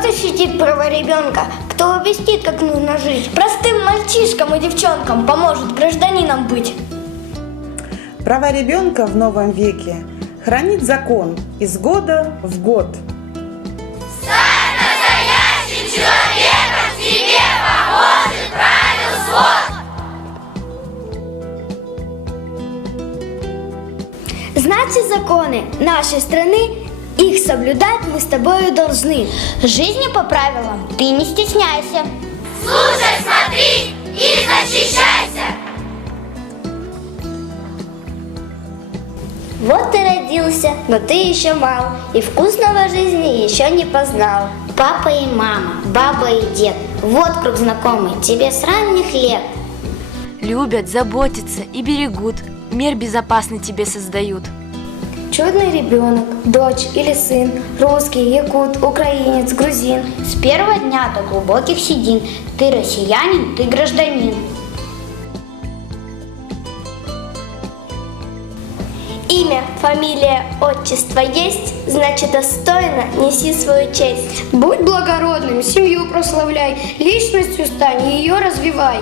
защитит права ребенка? Кто объяснит, как нужно жить? Простым мальчишкам и девчонкам поможет гражданином быть. Права ребенка в новом веке хранит закон из года в год. Значит, законы нашей страны, их соблюдать мы с тобой должны. Жизни по правилам ты не стесняйся. Слушай, смотри и защищайся! Вот ты родился, но ты еще мал, и вкусного жизни еще не познал. Папа и мама, баба и дед, вот круг знакомый, тебе с ранних лет. Любят, заботятся и берегут. Мир безопасный тебе создают. Чудный ребенок, дочь или сын, русский, якут, украинец, грузин. С первого дня до глубоких седин ты россиянин, ты гражданин. Имя, фамилия, отчество есть, значит достойно неси свою честь. Будь благородным, семью прославляй, личностью стань, ее развивай.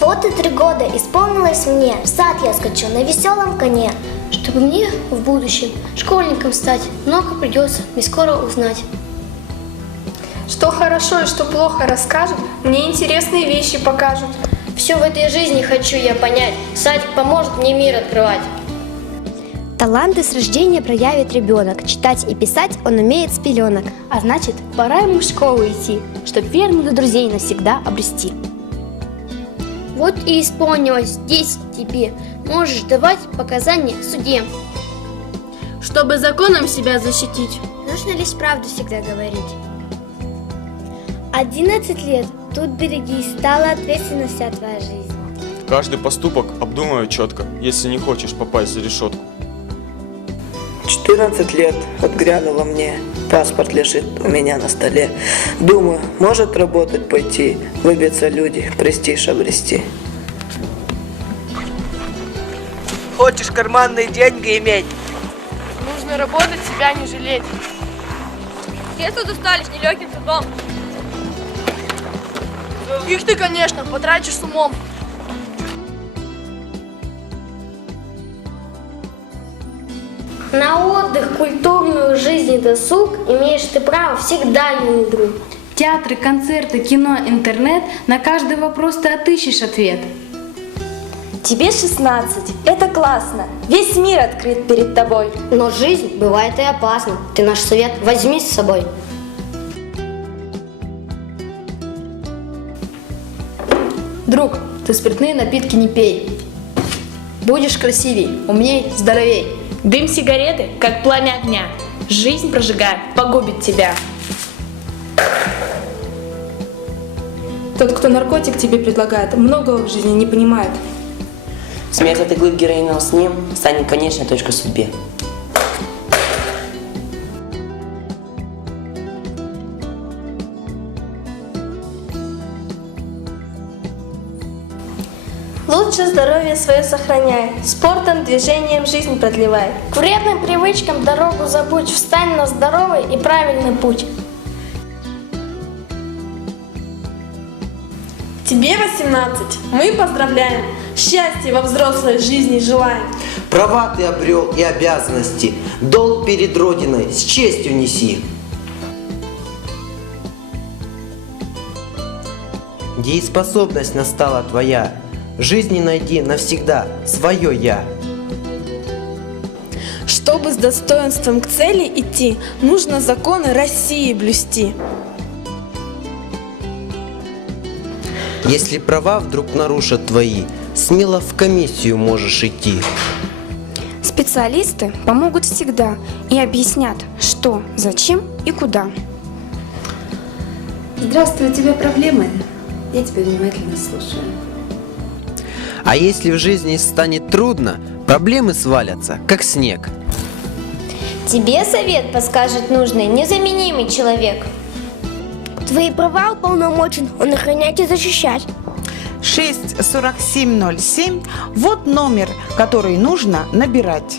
Вот и три года исполнилось мне, в сад я скачу на веселом коне. Чтобы мне в будущем школьником стать, много придется мне скоро узнать. Что хорошо и что плохо расскажут, мне интересные вещи покажут. Все в этой жизни хочу я понять, садик поможет мне мир открывать. Таланты с рождения проявит ребенок. Читать и писать он умеет с пеленок. А значит, пора ему в школу идти, чтоб верных друзей навсегда обрести. Вот и исполнилось 10 тебе. Можешь давать показания в суде. Чтобы законом себя защитить. Нужно лишь правду всегда говорить. 11 лет. Тут берегись, стала ответственна вся твоя жизнь. Каждый поступок обдумывай четко, если не хочешь попасть за решетку. 14 лет отгрянуло мне, паспорт лежит у меня на столе. Думаю, может работать пойти, выбиться люди, престиж обрести. Хочешь карманные деньги иметь? Нужно работать, себя не жалеть. Все тут устались нелегким трудом. Их ты, конечно, потратишь с умом. На отдых, культурную жизнь и досуг имеешь ты право всегда, юный друг. Театры, концерты, кино, интернет – на каждый вопрос ты отыщешь ответ. Тебе 16. Это классно. Весь мир открыт перед тобой. Но жизнь бывает и опасна. Ты наш совет возьми с собой. Друг, ты спиртные напитки не пей. Будешь красивей, умней, здоровей. Дым сигареты, как пламя огня. Жизнь прожигает, погубит тебя. Тот, кто наркотик тебе предлагает, многого в жизни не понимает. Смерть от иглы героинового с ним станет конечной точкой судьбе. Лучше здоровье свое сохраняй. Спортом, движением жизнь продлевай. К вредным привычкам дорогу забудь. Встань на здоровый и правильный путь. Тебе 18. Мы поздравляем. Счастья во взрослой жизни желаем. Права ты обрел и обязанности. Долг перед Родиной с честью неси. Дееспособность настала твоя. Жизни найди навсегда свое «я». Чтобы с достоинством к цели идти, нужно законы России блюсти. Если права вдруг нарушат твои, смело в комиссию можешь идти. Специалисты помогут всегда и объяснят, что, зачем и куда. Здравствуй, у тебя проблемы? Я тебя внимательно слушаю. А если в жизни станет трудно, проблемы свалятся, как снег. Тебе совет подскажет нужный, незаменимый человек. Твои права уполномочен он охранять и защищать. 64707 – вот номер, который нужно набирать.